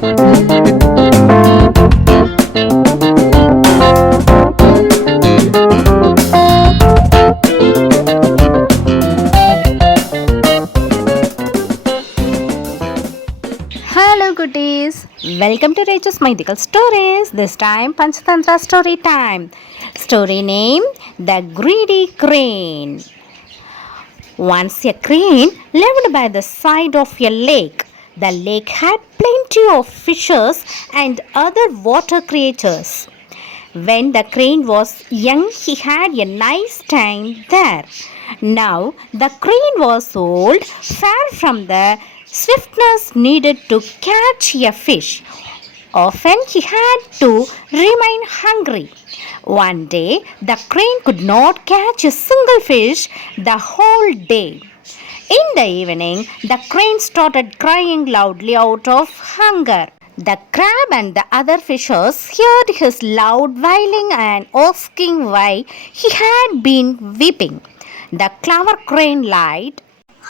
Hello goodies, welcome to Rachel's Mythical Stories. This time Panchatantra story time. Story name The Greedy Crane. Once a crane lived by the side of a lake. The lake had plenty of fishes and other water creatures. When the crane was young, he had a nice time there. Now the crane was old, far from the swiftness needed to catch a fish. Often he had to remain hungry. One day the crane could not catch a single fish the whole day. In the evening, the crane started crying loudly out of hunger. The crab and the other fishes heard his loud wailing and asking why he had been weeping. The clever crane lied.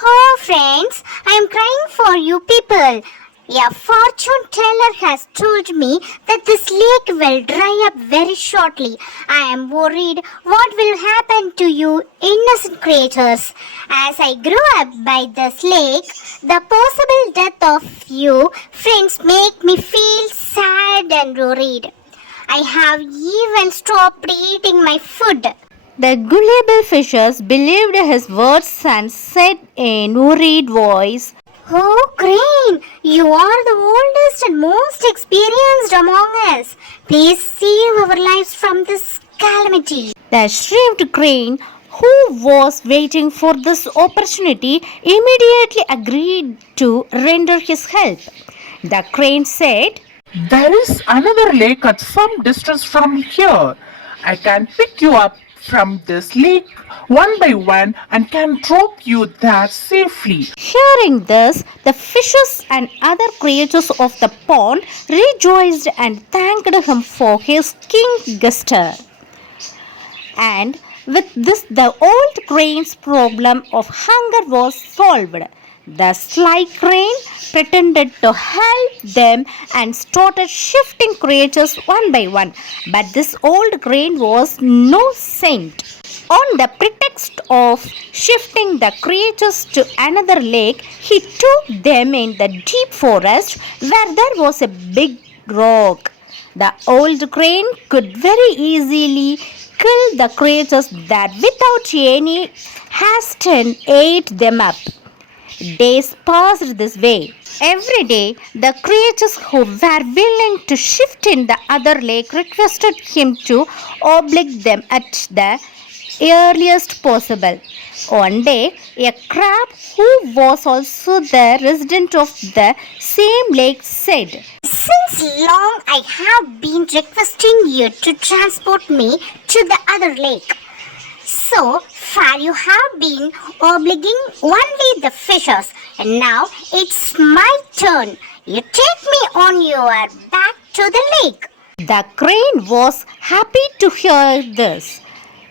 Oh, friends, I am crying for you people. A fortune teller has told me that this lake will dry up very shortly. I am worried what will happen to you innocent creatures. As I grew up by this lake, the possible death of you friends make me feel sad and worried. I have even stopped eating my food. The gullible fishes believed his words and said in worried voice, Oh, Crane, you are the oldest and most experienced among us. Please save our lives from this calamity. The shrewd crane, who was waiting for this opportunity, immediately agreed to render his help. The crane said, There is another lake at some distance from here. I can pick you up from this lake one by one and can drop you there safely. Hearing this, the fishes and other creatures of the pond rejoiced and thanked him for his keen gesture. And with this, the old crane's problem of hunger was solved. The sly crane pretended to help them and started shifting creatures one by one. But this old crane was no saint. On the pretext of shifting the creatures to another lake, he took them in the deep forest where there was a big rock. The old crane could very easily kill the creatures there without any haste and ate them up. Days passed this way. Every day, the creatures who were willing to shift in the other lake requested him to oblige them at the earliest possible. One day, a crab who was also the resident of the same lake said, Since long I have been requesting you to transport me to the other lake. So far you have been obliging only the fishes, and now it's my turn. You take me on your back to the lake. The crane was happy to hear this.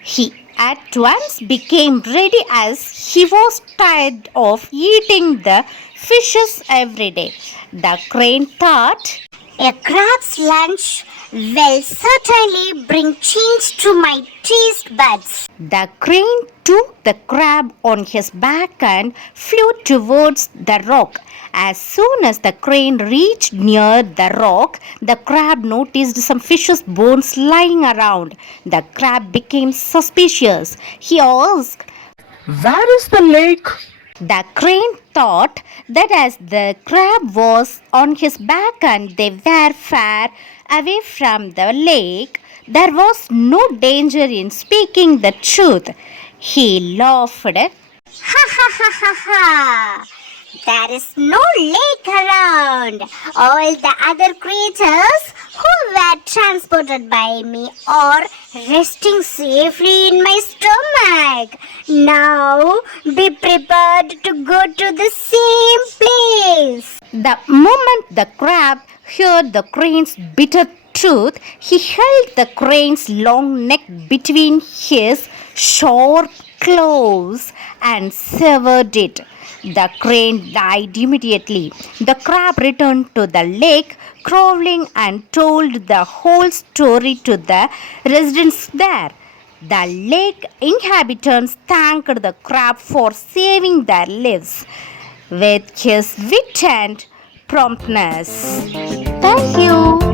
He at once became ready as he was tired of eating the fishes every day. The crane thought, A crab's lunch will certainly bring change to my taste buds. The crane took the crab on his back and flew towards the rock. As soon as the crane reached near the rock, the crab noticed some fish's bones lying around. The crab became suspicious. He asked, Where is the lake? The crane thought that as the crab was on his back and they were far away from the lake, there was no danger in speaking the truth. He laughed. Ha ha ha ha ha! There is no lake around. All the other creatures who were transported by me are resting safely in my stomach. Now be prepared to go to the same place. The moment the crab heard the crane's bitter truth, he held the crane's long neck between his sharp claws and severed it. The crane died immediately. The crab returned to the lake, crawling, and told the whole story to the residents there. The lake inhabitants thanked the crab for saving their lives with his wit and promptness. Thank you.